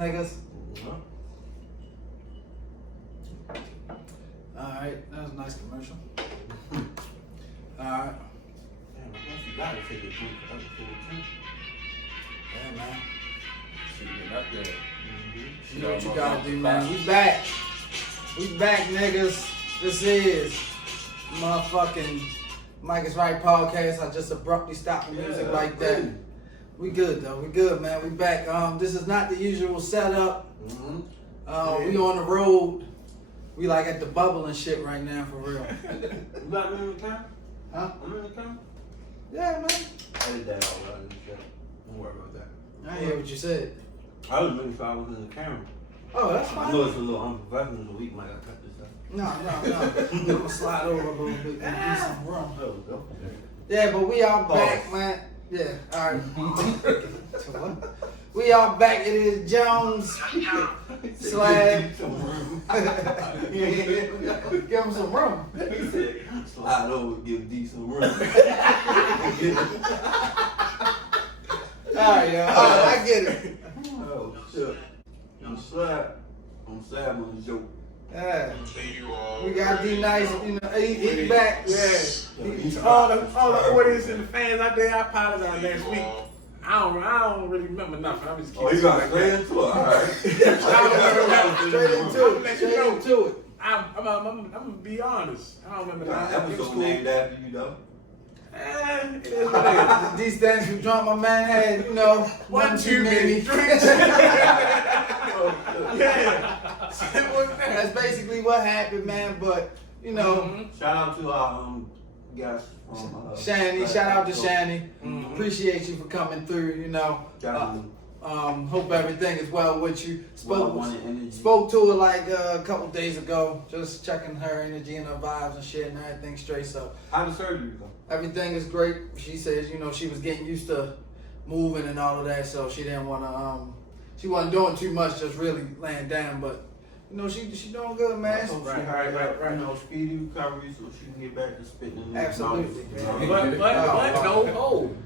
Niggas. Alright, that was a nice commercial. Alright. Damn, I guess you gotta take a drink for other food too. Yeah, man. She get up there. You know what you gotta do, man. We back. We back, niggas. This is motherfucking Mike is Right podcast. I just abruptly stopped the music like that. We good though. We good, man. We back. This is not the usual setup. We on the road. We like at the bubble and shit right now, for real. You got me in the camera? Huh? I'm in the camera? Yeah, man. I did that all right in the show. Don't worry about that. I hear what you said. I was really sure I was in the camera. Oh, that's I fine. know it's a little unprofessional, so we might have cut this up. No. I'm gonna slide over a little bit and do some rum. There we go. Yeah, but we are back, man. Yeah, alright. We are back. It is Jones, Slab. Give him some rum. He said, slide over, give D some room. Alright, yeah. I get it. Oh, shit. I'm Slab. I'm Slab on the joke. Yeah. We got D Nice, you know, he back. Yeah. All the audience and the fans out there, I apologize next week. I don't really remember nothing. I'm just kidding. Oh, you got straight into it? Alright. Straight into it. I'm gonna be honest. I don't remember Got that. an episode named after you, though. It is what it D stands for drunk. My man had, you know, One too many drinks. Yeah. Simple as that. That's basically what happened, man. But you know, Shout out to our guys from Shani. Shout out to Shani. Mhm. Appreciate you for coming through. You know, Definitely. hope everything is well with you. Well-wanted energy. Spoke to her like a couple days ago, just checking her energy and her vibes and shit, and everything straight. So How the surgery go? everything is great. She says, you know, she was getting used to moving and all of that, so she didn't want to. She wasn't doing too much, just really laying down. But you know, she doing good, man. Right. You know, speedy recovery so she can get back to spitting in the Absolutely. But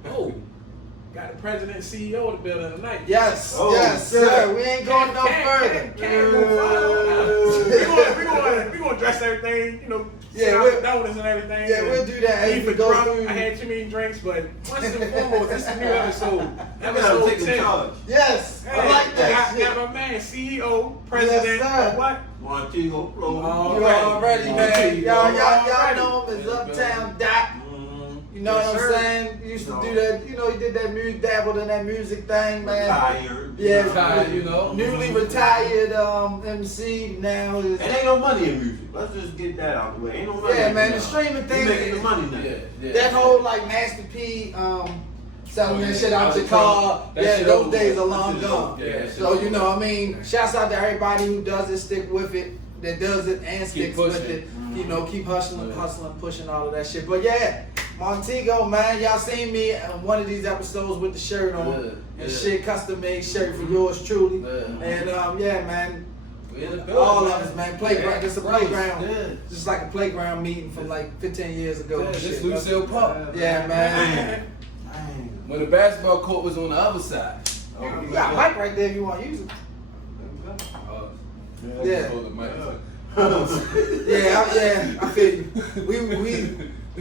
no. Got the president and CEO of the building tonight. Yes, Oh, yes, shit. sir. We ain't going no further. Can't go further. We gonna dress everything, you know, Yeah, donuts and everything. Yeah, we'll do that as Leave we for go drunk. through. I had too many drinks, but once and foremost, this is a new episode. You gotta Episode take the 10. charge. Yes, I Hey, like that shit. got my man, CEO, president, Yes, sir. of what? Montego Clothing. You already, man. Y'all Already. know him as Uptown Doc. You know Yes, what sir. I'm saying? He used to do that. You know, he did that music, dabbled in that music thing, man. Retired. Yeah, Retired, you know. Newly retired MC now is. And ain't no money in music. Let's just get that out of the way. Ain't no money. Yeah, in man. The music. streaming You thing. making the money now. Yeah. That whole like Master P selling that shit out your car. That Yeah, shit those over days with. are long That shit gone. Yeah, that shit So you over know, with. I mean, shouts out to everybody who does it, stick with it, that does it and sticks with pushing. it. You know, keep hustling, pushing all of that shit. But yeah, Montego, man, y'all seen me on one of these episodes with the shirt on and shit, custom made shirt for yours truly. Yeah. And yeah, man, We in the building, all of us, man, playground. It's a playground. Yeah. Just like a playground meeting from like 15 years ago. Yeah, and this shit. Lucille Park. Yeah, man. Dang. When the basketball court was on the other side. You got a mic right there if you want to use it. Yeah. Hold the mic. Yeah, I feel you.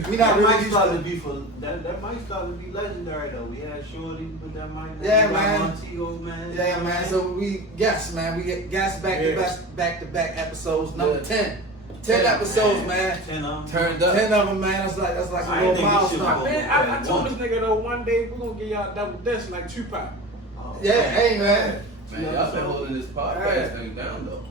We not That really might used start to to. be that might start to be legendary though. We had Shorty with that mic. Yeah, We got man. Montego, man. Yeah, man. So we guess, man. We get guess back to back episodes. Number 10. 10 episodes, man. 10 of them. Turned up. 10 of them, man. That's like I a ain't little think this shit milestone. was- Man, I told this nigga though one day we're gonna give y'all double disc like Tupac. Oh, Yeah, man. hey, man. Man, y'all been holding this podcast thing down though.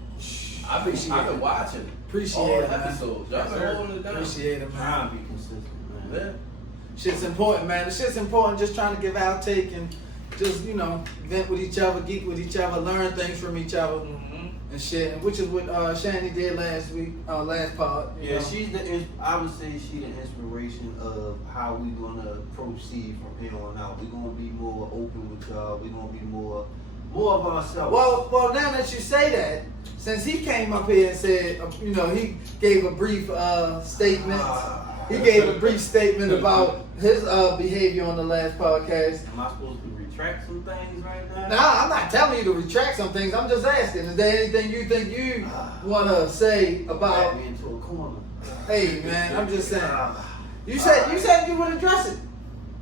I've been watching Appreciate all it, the man. episodes. Y'all been holding it down. Appreciate it, man. Trying to be consistent, man. Yeah. Shit's important, man. The shit's important. Just trying to give our take and just, you know, vent with each other, geek with each other, learn things from each other and shit. And which is what Shani did last week, last part. you Yeah, know. I would say she's the inspiration of how we gonna proceed from here on out. We're gonna be more open with y'all. We're gonna be more of ourselves. Well, now that you say that, since he came up here and said, you know, he gave a brief statement. He gave a brief statement about his behavior on the last podcast. Am I supposed to retract some things right now? Nah, I'm not telling you to retract some things. I'm just asking. Is there anything you think you want to say about? Back me into a corner. Hey man, I'm just saying. You said you would address it.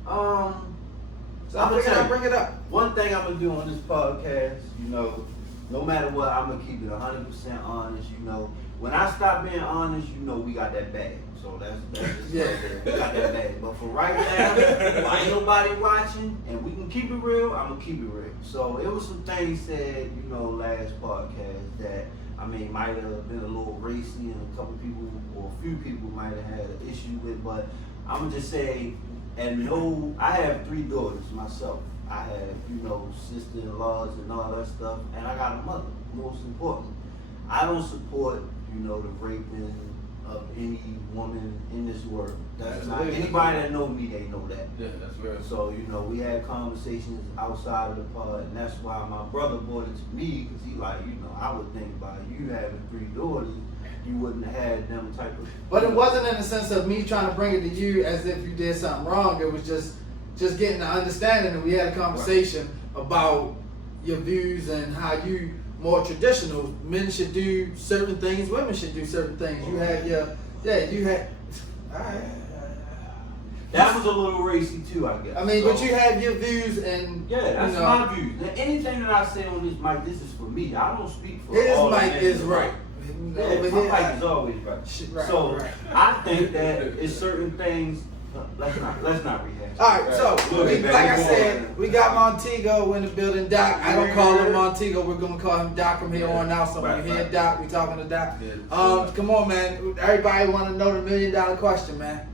So I'll bring it up. One thing I'm gonna do on this podcast, you know, no matter what, I'm gonna keep it 100% honest. You know, when I stop being honest, you know, we got that bag. So that's just we got that bag. But for right now, while ain't nobody watching, and we can keep it real, I'm gonna keep it real. So it was some things said, you know, last podcast that I mean might have been a little racy, and a couple people or a few people might have had an issue with. But I'm gonna just say. And no, I have 3 daughters myself. I have, you know, sister-in-laws and all that stuff. And I got a mother, most important. I don't support, you know, the raping of any woman in this world. That's not, anybody that know me, they know that. Yeah, that's real. So, you know, we had conversations outside of the pod, and that's why my brother brought it to me, because he like, you know, I would think by you having 3 daughters, you wouldn't have had them type of. But it wasn't in the sense of me trying to bring it to you as if you did something wrong. It was just getting the understanding, and we had a conversation about your views and how you more traditional. Men should do certain things. Women should do certain things. You had your you had. All right. That was a little racy too, I guess. I mean, but you have your views, and yeah, that's you know, my views. Now, anything that I say on this mic, this is for me. I don't speak for his all mic is right. Yeah, Over my here, mic is always right. Right, so right. I think that it's certain things. Let's not rehash. All right, so Look, like I said, we got Montego in the building. Doc, I don't call him Montego. We're gonna call him Doc from here on out. So when you hear Doc, we talking to Doc. Come on, man. Everybody want to know the $1 million question, man.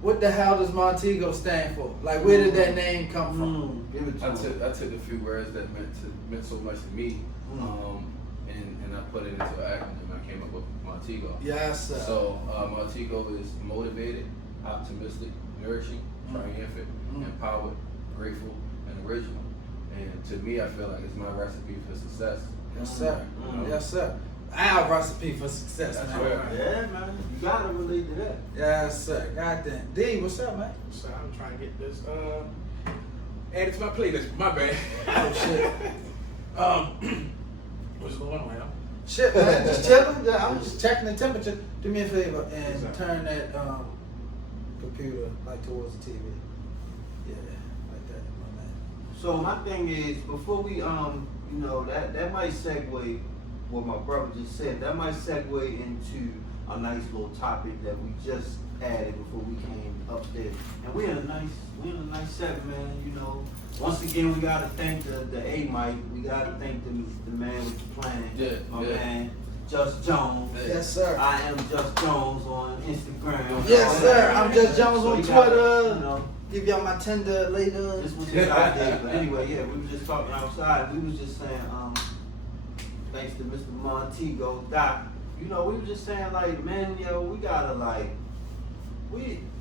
What the hell does Montego stand for? Like, where did that name come from? Give it to him. I took a few words that meant so much to me, and I put it into an acronym. I came up with Montego. Yes, sir. So Montego is motivated, optimistic, nourishing, triumphant, empowered, grateful, and original. And to me, I feel like it's my recipe for success. Yes, sir. Yes, sir. Our recipe for success, That's man. right. Yeah, man. You gotta relate to that. Yes, sir. Goddamn. D, what's up, man? So I'm trying to get this added to my playlist. My bad. Oh shit. What's going on right now? Shit, man. Just chilling. I'm just checking the temperature. Do me a favor and turn that computer like towards the TV. Yeah, like that, my man. So my thing is, before we you know, that might segue what my brother just said. That might segue into a nice little topic that we just added before we came upstairs. And we're in a nice set, man. You know, once again we gotta thank the A Mike. We gotta thank the man with the plan. My man, Just Jones. Yes, sir. I am Just Jones on Instagram. Yes, sir. I'm Just Jones on you gotta, Twitter. you know, give y'all my Tinder later. this was his idea, but anyway, yeah, we were just talking outside. We was just saying, thanks to Mr. Montego, Doc, you know, we were just saying like, man, yo, we gotta like,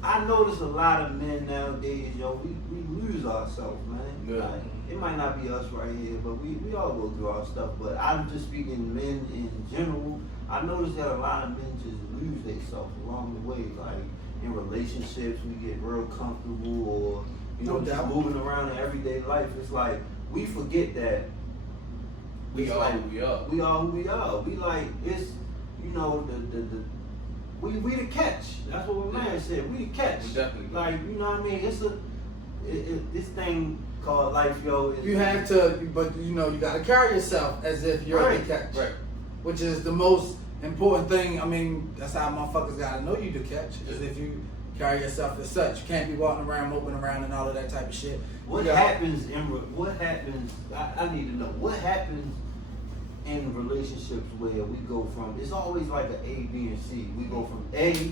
I notice a lot of men nowadays, yo, we lose ourselves, man. Yeah. Like, it might not be us right here, but we all go through our stuff. But I'm just speaking men in general. I notice that a lot of men just lose themselves along the way, like in relationships, we get real comfortable, or you know, just moving around in everyday life. It's like we forget that we are who we are. We are who we are. We like it's, you know, we the catch. That's what my man said. We the catch. We definitely. Like, you know what I mean? It's this thing called life, yo. You have to, but you know, you gotta carry yourself as if you're the catch. Right. Which is the most important thing. I mean, that's how motherfuckers gotta know you to catch. Is if you carry yourself as such. You can't be walking around, moping around, and all of that type of shit. What happens? I need to know what happens in relationships where we go from. It's always like an A, B, and C. We go from A,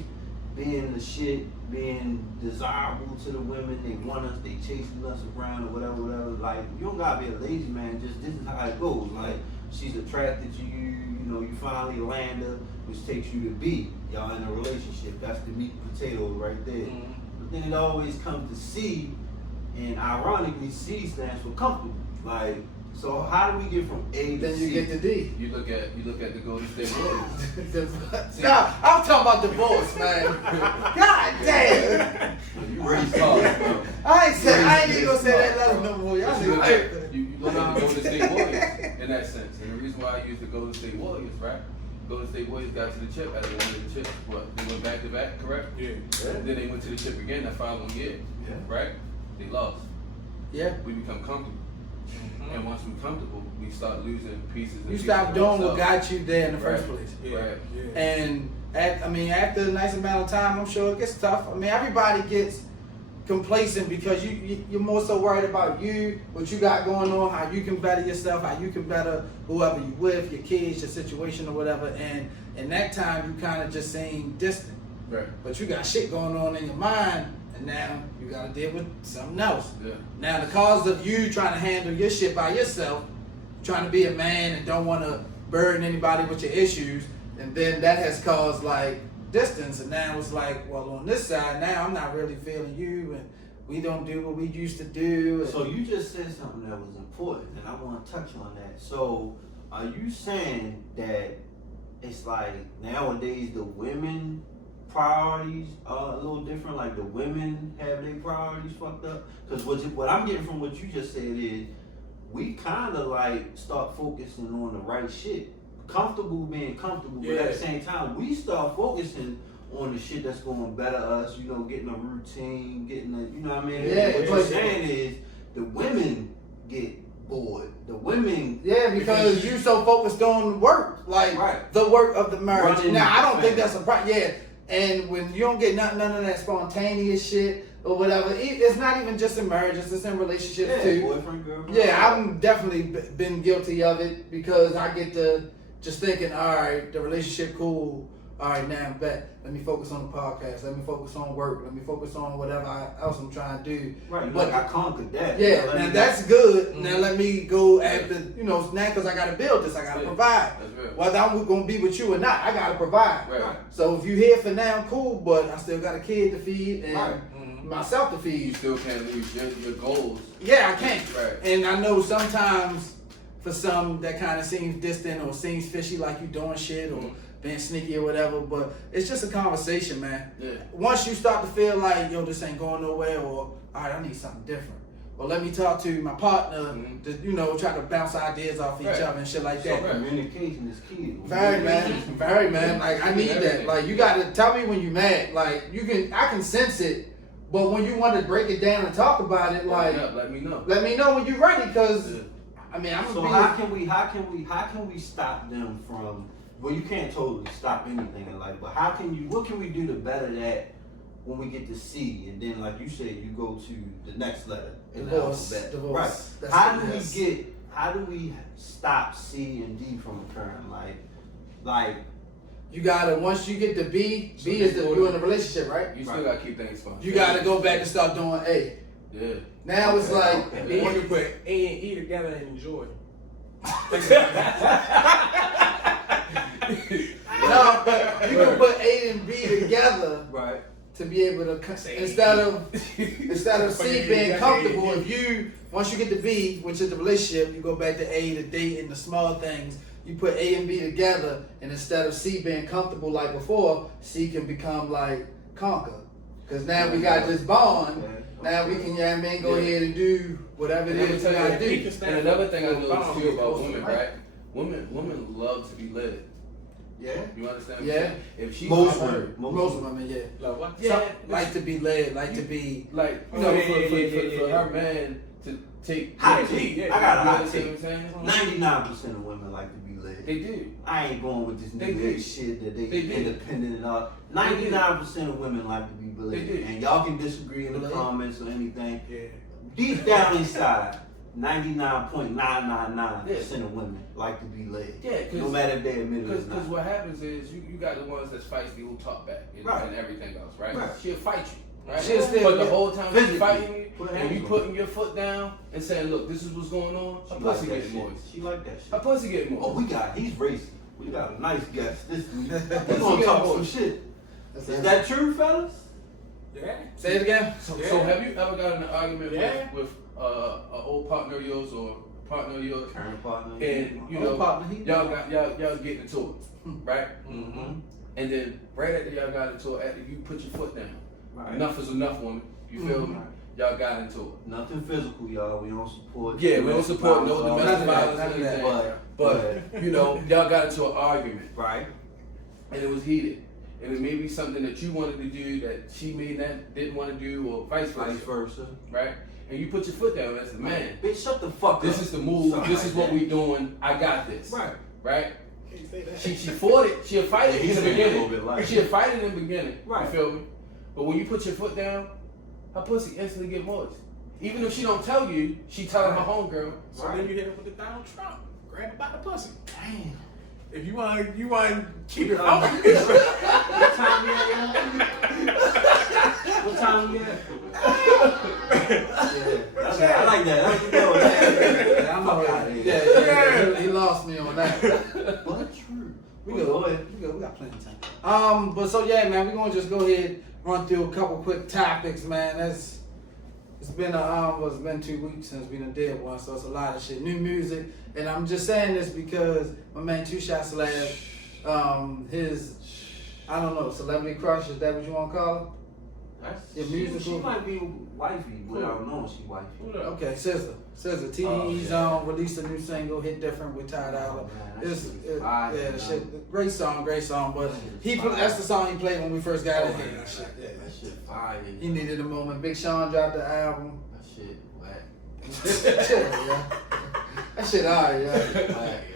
being the shit, being desirable to the women. They want us. They chasing us around or whatever. Like, you don't gotta be a lazy man. Just this is how it goes. Like, she's attracted to you. You know, you finally land her, which takes you to B. Y'all in a relationship. That's the meat and potatoes right there. But then it always comes to C, and ironically, C stands for comfortable. Like, So how do we get from A to Then C? you get to D. You look at the Golden State Warriors. Nah, I'm talking about divorce, man. God damn. You racist, bro. I ain't even gonna say that letter no more. Y'all You look niggas. at you look at the Golden State Warriors in that sense, and the reason why I use the Golden State Warriors, right? Golden State Warriors got to the chip at the end of the chip. What? They went back to back, correct? Yeah. Then they went to the chip again that following year, Yeah. right? They lost. Yeah. We become comfortable, and once we're comfortable, we start losing pieces. and You pieces stop of doing what ourselves. got you there in the Right. first place. Yeah. Right. Yeah. And after a nice amount of time, I'm sure it gets tough. I mean, everybody gets complacent because you're more so worried about you, what you got going on, how you can better yourself, how you can better whoever you with, your kids, your situation or whatever. And in that time, you kind of just seem distant. Right. But you got shit going on in your mind, and now you got to deal with something else. Yeah. Now, the cause of you trying to handle your shit by yourself, trying to be a man and don't want to burden anybody with your issues, and then that has caused like distance. And now it's like, well, on this side, now I'm not really feeling you, and we don't do what we used to do. And So you just said something that was important, and I want to touch on that. So are you saying that it's like nowadays the women priorities are a little different? Like the women have their priorities fucked up? Because what I'm getting from what you just said is we kind of like start focusing on the right shit. Comfortable being comfortable, but at the same time, we start focusing on the shit that's going to better us, you know, getting a routine, getting a, you know what I mean? Yeah, What you're but- saying is the women get bored. The women... yeah, because you so focused on work, like Right. the work of the marriage. Running Now, I don't think the that's a problem. Yeah, and when you don't get none of that spontaneous shit or whatever, it's not even just in marriage, it's just in relationships Yeah, too. boyfriend, girlfriend. Yeah, I've definitely been guilty of it because I get to just thinking, all right, the relationship cool. All right, now I'm back. Let me focus on the podcast. Let me focus on work. Let me focus on whatever else I'm trying to do. Right, But- like I conquered that. Yeah, Let now me- that's good. Now let me go after, you know, now because I got to build this. I got to Yeah, provide. that's real. Whether I'm going to be with you or not, I got to provide. Right. So if you here for now, cool, but I still got a kid to feed and Right. myself to You feed. still can't lose your goals. Yeah, I can't. Right. And I know sometimes for some that kind of seems distant or seems fishy, like you doing shit or being sneaky or whatever, but it's just a conversation, man. Yeah. Once you start to feel like, yo, this ain't going nowhere, or all right, I need something different. Or let me talk to my partner to, you know, try to bounce ideas off each Right. other and shit like So that. communication is key. Very man. Like I need that. Everything. Like you gotta tell me when you mad. Like I can sense it, but when you want to break it down and talk about it, like Let me know. let me know when you're ready, cause Yeah. I mean I'm So gonna how can we stop them from? Well, you can't totally stop anything in life, but what can we do to better that when we get to C, and then like you said, you go to the next letter in Divorce. the alphabet. Divorce. Right. That's How do we stop C and D from occurring? Like you gotta once you get to B, So B is you you in a relationship, right? You still Right. gotta keep things fun. You gotta go back and start doing A. Yeah. Now it's Okay, like okay. And then you can put A and E together and enjoy. no, but you can put A and B together right. to be able to instead of C being comfortable. If you once you get to B, which is the relationship, you go back to A, the date and the small things. You put A and B together, and instead of C being comfortable like before, C can become like conquer. Because now we got this bond. Okay. Now we can, go Yeah. ahead and do whatever it And is we let me gotta tell you, do. And another thing I noticed Bond too about goes women, right. right? Women love to be led. Yeah. You understand? What Yeah. I'm saying? If she's Most offered- women. Most women, yeah. Love what? Yeah. Like to be led, like to be. like you Oh, know, yeah, for yeah. her man to take. Hot Yeah, take. yeah. I got a You hot understand take. what I'm saying? 99% of women like to be led. They do. I ain't going with this They nigga do. shit that they do. independent and all. 99% of women like to be They believed. do. And y'all can disagree in the Believe. comments or anything. Yeah. Deep down inside, 99.999% of women like to be led. Yeah, No matter if they admit it or Because not. what happens is you got the ones that's feisty who talk back and, Right. and everything else, right? Right. She'll fight you, right? She'll still but the get- whole time physically she's fighting you put and hands you on putting your foot down and saying, look, this is what's going on, She her like pussy that getting shit. moist. She like that Her shit. pussy getting moist. Oh, he's racist. We got a nice guest this week. We're Pussy gonna getting talk some moist. shit. That's Is it. that true, fellas? Yeah. Say it again. So Yeah. have you ever got in an argument Yeah. with an old partner of yours or partner of yours, Current partner. and you know, partner, y'all get into it, right? Mm-hmm. And then right after y'all got into it, after you put your foot down, Right. enough is enough, woman. You feel me? Y'all got into it. Nothing physical, y'all. We don't support. Yeah, we don't support no domestic violence or none of that. anything. But you know, y'all got into an argument, Right. and it was heated. And it may be something that you wanted to do that she may not didn't want to do, or vice versa, right? And you put your foot down as a man. Bitch, shut the fuck up. This is the move. Something This is like what that. we doing. I got this. Right. Right. Can't say that. She fought it. She'll fight it in He's the saying a little bit beginning. like She'll fight it in the beginning. Right. You feel me? But when you put your foot down, her pussy instantly get moist. Even if she don't tell you, she telling her homegirl. So then you hit her with the Donald Trump. Grab her by the pussy. Damn. If you want to keep it What focused. What time we at? What time we at? Yeah. Okay, I like that. That's good. Yeah, I'm Fuck okay. out of here. Yeah, he lost me on that. But true. We Well, good. go ahead. We good. We got plenty of time. But so yeah, man, we're gonna just go ahead run through a couple quick topics, man. It's been it's been 2 weeks since we done did one, so it's a lot of shit, new music, and I'm just saying this because my man Two Shot Slab, his I don't know, celebrity crush, is that what you want to call it? That's, Your musical- She might be wifey without knowing she wifey. Okay, SZA. TDE's on, released a new single, Hit Different with Ty Dolla. That Shit, great song, but that's the song he played when we first got in here. That shit fire. He needed a moment. Big Sean dropped the album. That shit whack. Shit, yeah. That shit alright, yeah. Whack, yo.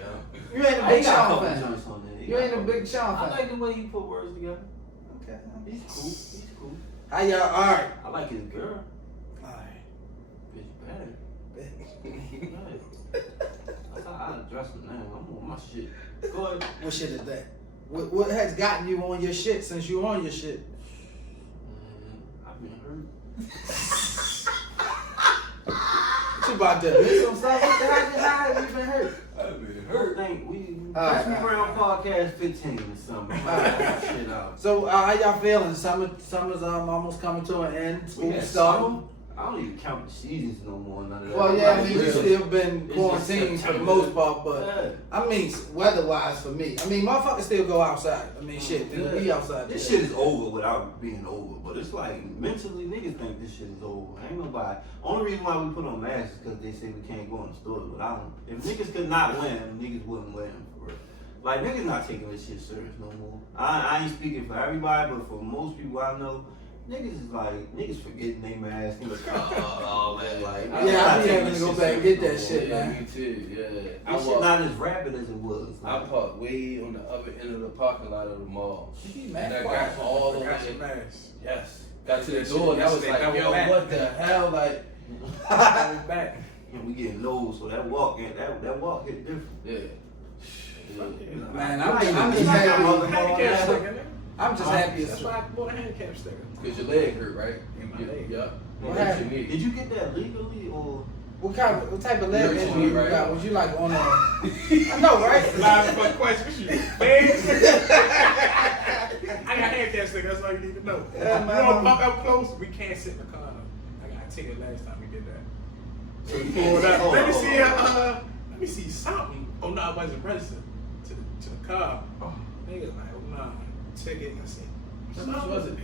You ain't a I Big got a Sean couple fan. joints on there. You ain't a Big Sean I fan. like the way he put words together. Okay. He's cool. He's cool. How y'all? Alright. I like his girl. Alright. Bitch better. That's how I address it now. I'm on my shit. Go ahead. What shit is that? What has gotten you on your shit since you on your shit? I've been hurt. What you about to admit some stuff? How have you been hurt? I've been I think we Alright, Christmas Brown podcast 15 or something. Alright. Shit out. So how y'all feeling? Summer's almost coming to an end. School Yeah, starting. summer. I don't even count the seasons no more. None of that. Well, yeah, I Like, mean, we really. still been It's quarantined just for the September. most part, but Yeah. I mean, weather-wise for me, I mean, motherfuckers still go outside. I mean, shit, they be outside. This shit is over without being over, but it's like mentally niggas think this shit is over. Ain't nobody. Only reason why we put on masks is because they say we can't go in the stores. But I don't. If niggas could not wear them, niggas wouldn't wear them for real. Like niggas not taking this shit serious no more. I ain't speaking for everybody, but for most people I know, niggas is like niggas forgetting they mask and all that. Like Yeah, I be having to go back and get that shit, Yeah, man. me too. Yeah. This shit not as rapid as it was. I parked way on the other end of the parking lot of the mall. You And I mad? got all the Forgot your way. mask. Yes. Got to the door and I was like, yo, what the hell? Like, Back. And we getting low, so that walk hit different. yeah. Man, I'm I'm just like, happy. Handicap sticker, nigga. I'm just happy as That's why I bought a handicap sticker. Because your leg hurt, right? In my leg. Yup. What Hurt your happened? knee. Did you get that legally or? What type of leg Hurt your injury knee, you right? got? Was you like on a? I know, right? Live for questions. You I got handicap sticker. That's all you need to know. Yeah, You man. don't park up close. We can't sit in the car. I got a ticket last time we did that. So you Pulled up. hold Let me on, see. hold on. Let me see something. Oh no, I wasn't registered to the car. Oh, niggas like, oh no, ticket. I said, How much was it?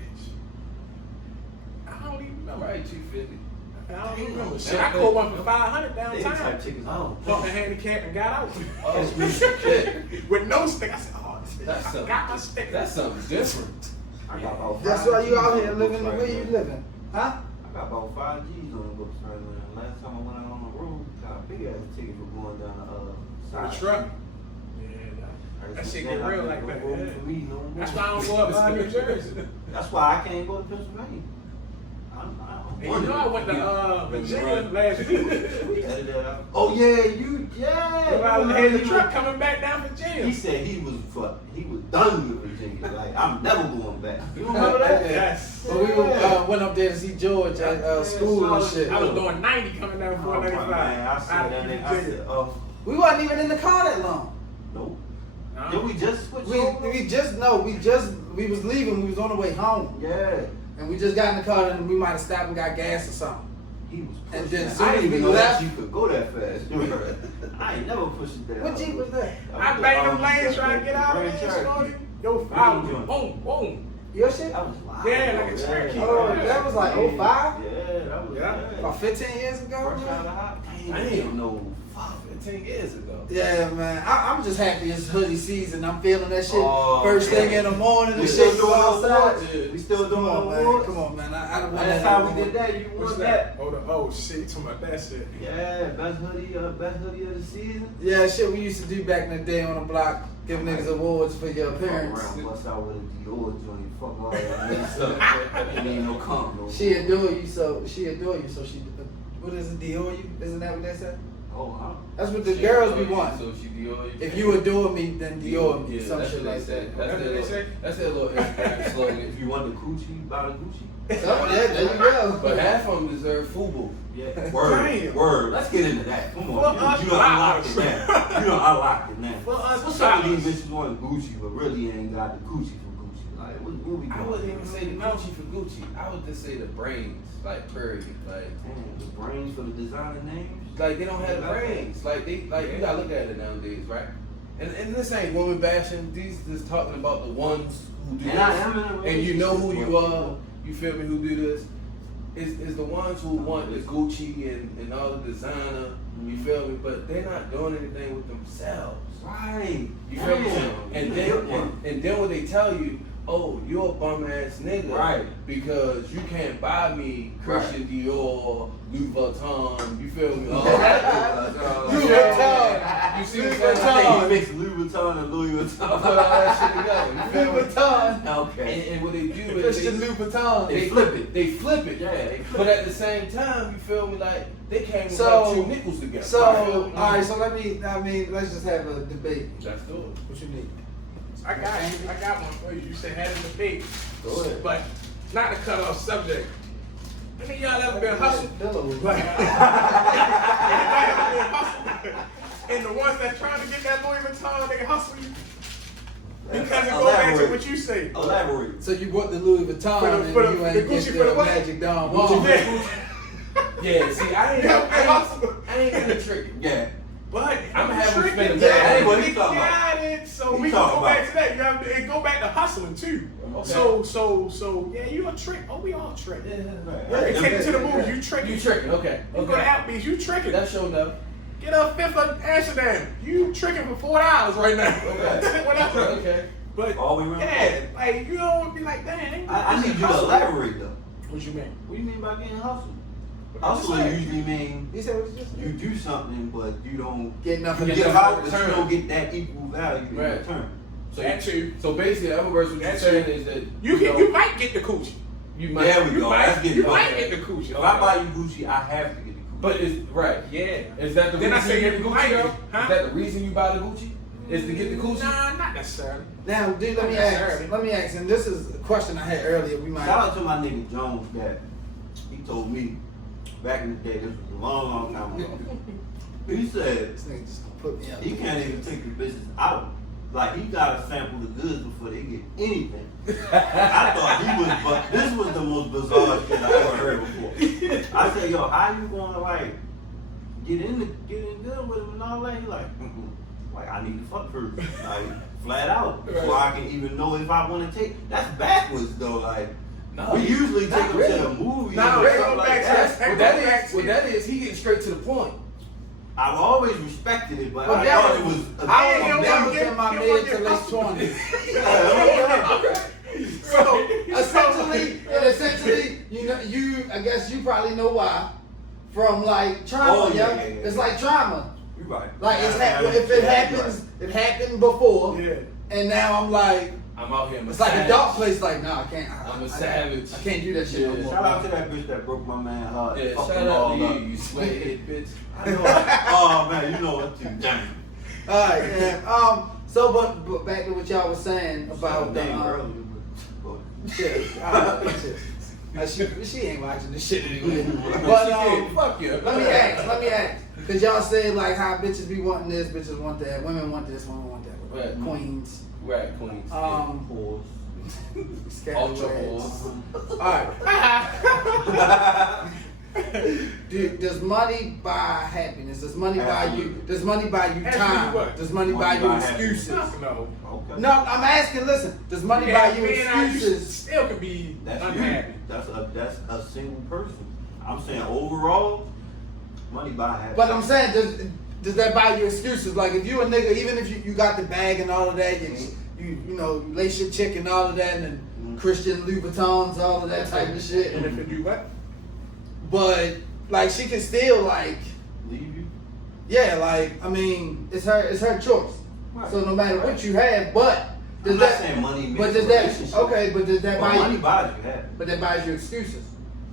I don't even remember. Right, 250. I don't even remember. Shit, Shit, I called one for 500 They type downtown. tickets out. Bought the handicap and got out. Oh, shit. With no stick. I said, oh, That's I something. got my sticker. That's something different. I got about That's 5 why you out G's here on the living the books way you right living, huh? now. I got about 5 G's on the books right now. Last time I went out on the road, got a big ass ticket for going down the For the side. truck. Yeah, that shit get real like that. Yeah. That's why I don't go up by New Jersey. That's why I can't go to Pennsylvania. And you know I went to Virginia last week. Edit that out. Oh yeah, When I had the truck coming back down Virginia. He said he was done with Virginia. Like I'm never going back. You remember that? Yes. But we went up there to see George at school and shit. I was doing 90 coming down Oh, man, 495. I said that nigga. I said, oh, We wasn't even in the car that long. nope. No. Did we just switch over? We was leaving. We was on the way home, Yeah. and we just got in the car and we might have stopped and got gas or something. He was pushing. And then that. soon I as didn't we even know that left- you could go that fast. I ain't never pushed it that What hard. Jeep was that? I banged them lanes trying to get out of there, shorty. Yo, foul. Boom, boom. Your shit? That was loud. Yeah, like a Cherokee. Oh, that was like 05? Yeah, that was About 15 years ago? Fresh out of hot. I I didn't didn't know. 15 years ago. Yeah, man. I'm just happy it's hoodie season. I'm feeling that shit Oh, first man. thing in the morning. We And still shit doing go outside. awards. We still doing Come on, man. awards. Come on, man. I don't want Last time we did that, you What's won that? that. Hold on. Oh, shit. You talking about that shit? Yeah, best hoodie of the season. Yeah, shit we used to do back in the day on the block. Give niggas awards for your appearance. Fuck around, bust out with a Dior joint. Fuck all that. It ain't no comp, no. She adore you, so she. What is it? Dior you? Isn't that what they said? Oh, huh? That's what the girls be wanting. So she Dior you. If you adore me, then Dior me. Yeah, Some that's shit what they like say. that. That's That's their what they say? That's their little Instagram slogan. If you want the Gucci, buy the Gucci. So, yeah, there you go. But half of them deserve FUBU. Yeah. Word. Damn. Word. Let's get into that. Come For on. us You done unlocked it flowers. now. You done unlocked it now. For us What's up with flowers. these bitches want Gucci, but really ain't got the Gucci for Gucci? Like, what we doing? I wouldn't even say the Gucci for Gucci. I would just say the brains, like period. Like Damn, the brains for the designer names? they don't have the brains. Like you gotta look at it nowadays, right? And this ain't woman bashing. These just talking about the ones who do And this. I am in a And you know who relationship you with are. people. You feel me? Who do this? Is the ones who want the Gucci and all the designer. You feel me? But they're not doing anything with themselves. Right. You feel me? Damn. And Good then one. and then when they tell you, oh, you're a bum ass nigga, Right. Because you can't buy me Christian Dior, Louis Vuitton. You feel me? Louis Vuitton. You see Louis what I'm Vuitton. saying? You mix Louis Vuitton and Louis I Vuitton. put all that shit together. You feel Louis me? Vuitton. Okay. And what they do is Christian Louis Vuitton. They flip it. They flip it. Yeah, they flip But it. at the same time, you feel me? Like they came with So- like two nickels together. So, You feel me? alright, so let's just have a debate. Let's do it. What you need? I got one for you. You said had a debate. Go ahead. But not to cut off subject. I mean, y'all ever been hustled? Pillows. Like, anybody ever been hustled? And the ones that trying to get that Louis Vuitton, they hustle you. Because it go back to what you say. Elaborate. So you bought the Louis Vuitton For the- and for the- you the ain't Gucci get for the the what? Magic Don Gucci Juan. Yeah, see, I ain't gonna trick you. Yeah. But I'ma have him tricking. spend a bag. Yeah, Hey, what he we talking about? got it. So He we can talking go back about? to that. You have to, it go back to hustling too. Okay. So yeah, you a trick. Oh, we all trick. Yeah. They take it to the movie. You tricking. You tricking? Okay. You go to Applebee's. You tricking. That's your enough. Get up Fifth of Amsterdam. You tricking for $4 right now. Okay. Whatever. Okay. But All we remember. yeah, like you don't be like, dang. I need you to elaborate though. What you mean? What do you mean by getting hustled? I'm just Hustle saying. usually mean You said what you just you do something, but you don't Get nothing you in get return. out, but you don't get that equal value in Right. return. That too. So basically, the other verse what you're That's saying it. is that You might get the coochie. you might. There we You go. might. Let's get You it. might Okay. get the coochie. If I buy you Gucci, I have to get the Gucci. But it's right. Yeah. Is that the Then I reason say you get you the might Gucci? get- Though? huh? Is that the reason you buy the Gucci? Is to get the Gucci? Nah, not necessarily. Now, dude, let me ask, and this is a question I had earlier. We might. Shout out to my nigga Jones that he told me back in the day, this was a long time ago. He said This nigga just gonna put me up. he can't even take the business out. Like he gotta sample the goods before they get anything. I thought he was, but this was the most bizarre shit I ever heard before. I said, yo, how you gonna like get in good with him and all that? He like, like I need to fuck first, like flat out, so I can even know if I want to take. That's backwards though, like. No, We usually not take them really. to the movies Nah, or really, something go like back to that. that. What that is, he getting straight to the point. I've always respected it, but But I that thought it was- was. I Yeah, was yeah, never yeah, in my yeah, mid yeah, to late yeah. 20s. So Essentially, I guess you probably know why. From like trauma, Oh, yo. yeah. It's like trauma. You're right. Like if You're it happens, it happened before, yeah. and now I'm like, I'm out here. it's like a dark place. Like, nah, I can't. I'm a savage. I can't do that shit no Yeah, more. Shout out to that bitch that broke my man heart. Yeah, Fucked shout him out all to up. you, you sweathead bitch. I know. Oh man, you know what you damn. All right, yeah. So, but back to what y'all was saying about the Name earlier, but shit. She ain't watching this shit anyway. But But fuck you. let me ask, cause y'all say like how bitches be wanting this, bitches want that, women want this, women want that. Right. Queens. Right, Queens. pause. Ultra Scalawags. balls. All right. Does money buy happiness? Does money buy you? Does money buy you Ask me time? what? Does money buy you buy excuses? happiness. No. Okay. No, I'm asking. Listen, does money buy you excuses? Still can be That's unhappy. you. That's a single person. I'm saying overall, money buy happiness. But I'm saying, does that buy you excuses? Like if you a nigga, even if you got the bag and all of that, you know, lace your chick and all of that, and Christian Louboutins, all of that type of shit. And if it do what? But like she can still like Leave you? yeah, like I mean, it's her choice. Right. So no matter what you have, but does I'm not that saying money makes but does a that relationship. okay? But does that buy money you? buys you happiness. But that buys you excuses.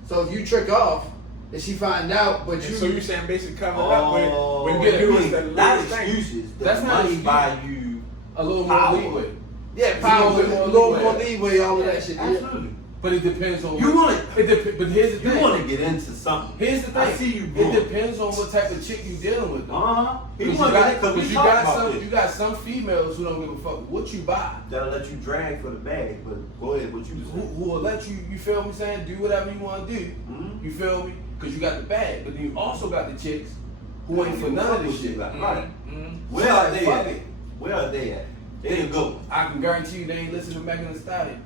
So if you trick off, and she find out, but And you so you saying basically cover it up when you do is the not little thing. excuses. That's not money excuse. buy you A little more power. leeway. yeah, power, a little more leeway, all of that Yeah, shit. Yeah. absolutely. But it depends on You want but here's the You thing. want to get into something. Here's the thing. I see you It growing. depends on what type of chick you dealing with. You got some females who don't give a fuck what you buy. That'll let you drag for the bag, but go ahead, what you Who will let you feel me saying, do whatever you want to do. Mhm. You feel me? Because you got the bag. But then you also got the chicks who ain't for none of this shit. Right. Mm-hmm. Where are they Fuck at? it. Where are they at? They a good one. I can guarantee you they ain't listening to Megan Thee Stallion.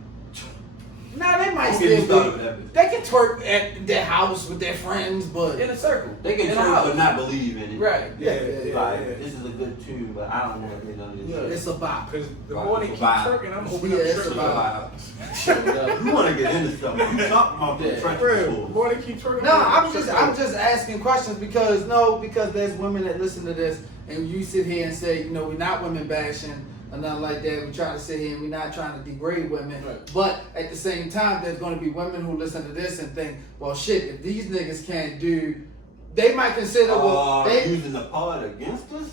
Now they might Don't get me still started with be. that bitch. They can twerk at their house with their friends, but In a circle. They can in a twerk house. but not believe in it. Right. yeah, Like, this is a good tune, but I don't want to get none of this Yeah. shit. it's a bop. Because the Right, more they it's keep a vibe. twerking, I'm hoping Yeah, I'm it's tripping. a vibe. You want to get into stuff. You talking about the Yeah. trenches Real. The before. more they keep twerking, No, I'm just asking questions because there's women that listen to this and you sit here and say, you know, we're not women bashing or nothing like that. We're trying to sit here and we're not trying to degrade women. Right. But at the same time, there's going to be women who listen to this and think, well, shit, if these niggas can't do, they might consider, well, they, Using the part against us?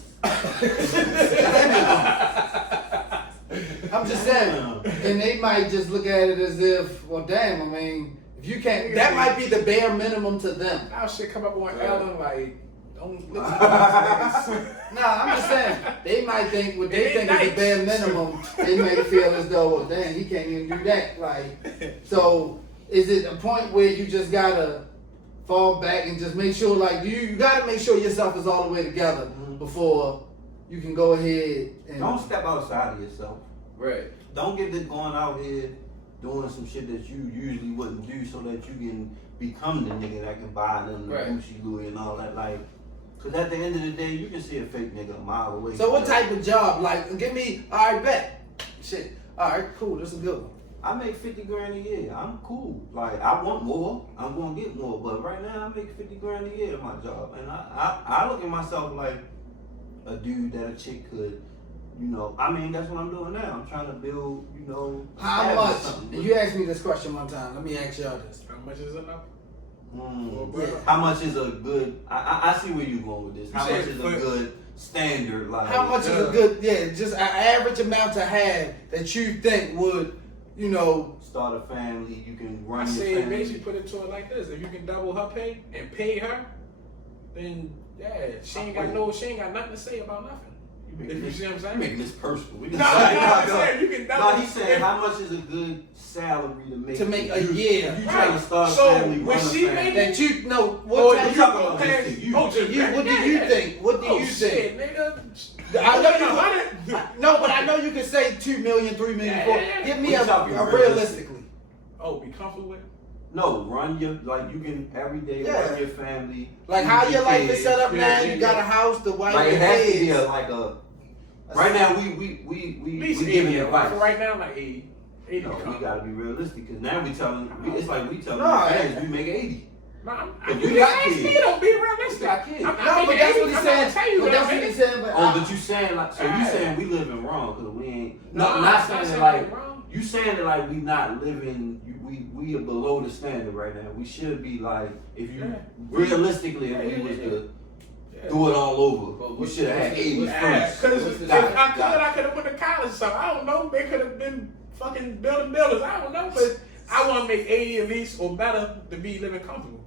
I'm just saying, and they might just look at it as if, well, damn, I mean, if you can't, that might be the bare minimum to them. Now shit come up on Ellen like, don't listen to these Nah, I'm just saying, they might think what they And think they is the bare nice. minimum, they may feel as though, well, damn, he can't even do that. Like, so is it a point where you just gotta fall back and just make sure, like, you gotta make sure yourself is all the way together before you can go ahead and. Don't step outside of yourself. Right. Don't get this going out here doing some shit that you usually wouldn't do so that you can become the nigga that can buy them the Right. Gucci, Louis and all that. Like, cause at the end of the day, you can see a fake nigga a mile away. So what type of job? Like, give me, all right, bet. Shit. All right, cool. This is a good one. I make 50 grand a year. I'm cool. Like, I want more. I'm gonna get more. But right now, I make 50 grand a year at my job. And I look at myself like a dude that a chick could, you know, I mean, that's what I'm doing now. I'm trying to build, you know, How establish much? something. And you asked me this question one time. Let me ask y'all this. How much is enough? Yeah. How much is a good? I see where you're going with this. You How said much is a for- good standard? Like, How much is a good, just an average amount to have that you think would, you know, start a family? You can I run your say family. basically put it to it like this: if you can double her pay and pay her, then yeah, she ain't got nothing to say about nothing. You If you see what I'm You're saying? making this personal. We No, just- I'm saying you can double. No, he's saying how much is a good salary to make a year. You trying to start a So, family, when run a she family. make- that you know, Oh, what you type talking of, about this to you. just what do you think? What do you shit, think? nigga. I know you $100. no, but I know you can say 2 million, 3 million, Yeah, 4. yeah, yeah. Give me We a talking realistically. Oh, be comfortable with it? No, run your, like, you can every day Yeah. run your family. Like feed how your life kids. is set up Yeah, now, yeah, you got yeah. a house, the wife, Like, it and has to be kids. like a, right now we At least giving 80. advice. Right now, like 80. 80 No, we come. gotta be realistic, because now it's like we telling No, our fans we make 80. Nah, If you you got ask me, kids. don't be realistic. You got kids. I'm No, not but making that's 80. what he's I'm not saying. gonna tell you But what that's I'm what he's making. saying. But Oh, but you saying like, so you Yeah. saying we living wrong because we ain't. No, No, I'm not not saying saying that like wrong. you saying that like we not living. We are below the standard right now. We should be like, if you Yeah. realistically, if we was to do it all over, we should have had 80 first. Because What's the if difference? I could have went to college. So I don't know. They could have been fucking building buildings. I don't know, but I want to make 80 at least or better to be living comfortable.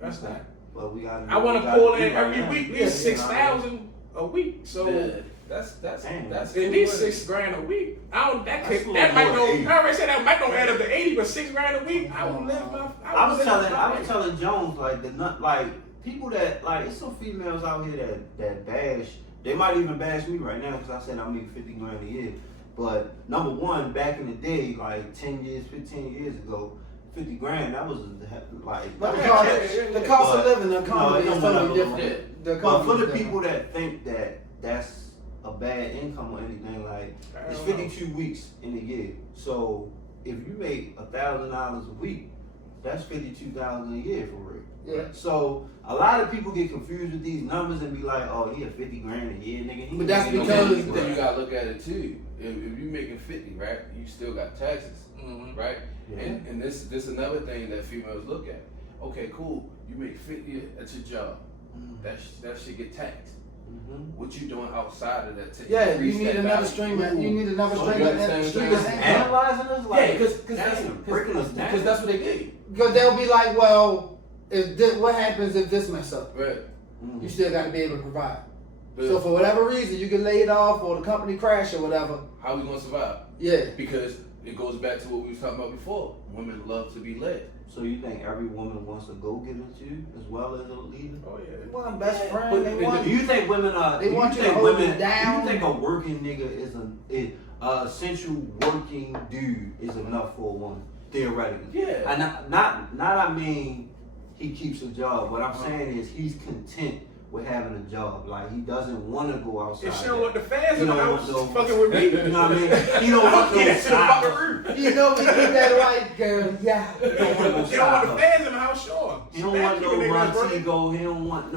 That's that. But we gotta. I want to pull in every week, at least Yeah, 6,000 a week. So Yeah. At least $6,000 a week. That's That might more go. than 80. I already said that might go add up to 80, but $6,000 a week, I would live my. I was telling Jones like people that like it's some females out here that bash. They might even bash me right now because I said I make $50,000 a year. But number one, back in the day, like 10 years, 15 years ago, $50,000 that was like. But the cost of living, the economy is totally different. But for the people that think that that's a bad income or anything, like it's 52 weeks in a year. So if you make $1,000 a week, that's $52,000 a year for real. Yeah. So a lot of people get confused with these numbers and be like, "Oh, he had $50,000 a year, nigga." But that's because then you gotta look at it too. If you making 50, right, you still got taxes, right? Yeah. And this another thing that females look at. Okay, cool. You make 50 at your job. That shit get taxed. What you doing outside of that? You need another stream. You need another stream. Analyzing us like, because that's what they did. Because they'll be like, well, what happens if this mess up? Right. You still got to be able to provide. So for whatever reason, you get laid off or the company crash or whatever. How we gonna survive? Yeah. Because it goes back to what we was talking about before. Women love to be led. So you think every woman wants to go get at you as well as a leader? Oh yeah. They want a best friend. Do you think women are? They want you to hold them down. Do you think a working nigga is a essential working dude is enough for a woman theoretically? Yeah. And not I mean he keeps a job. What I'm saying is he's content with having a job. Like he doesn't want to go outside. If she don't want the fans He in the don't house want fucking with me. You know what I mean? He don't want no side hustle. You know, we keep that white girl. Yeah. He don't want no She don't want the side fans in the house, sure. He don't want no Montego. He don't want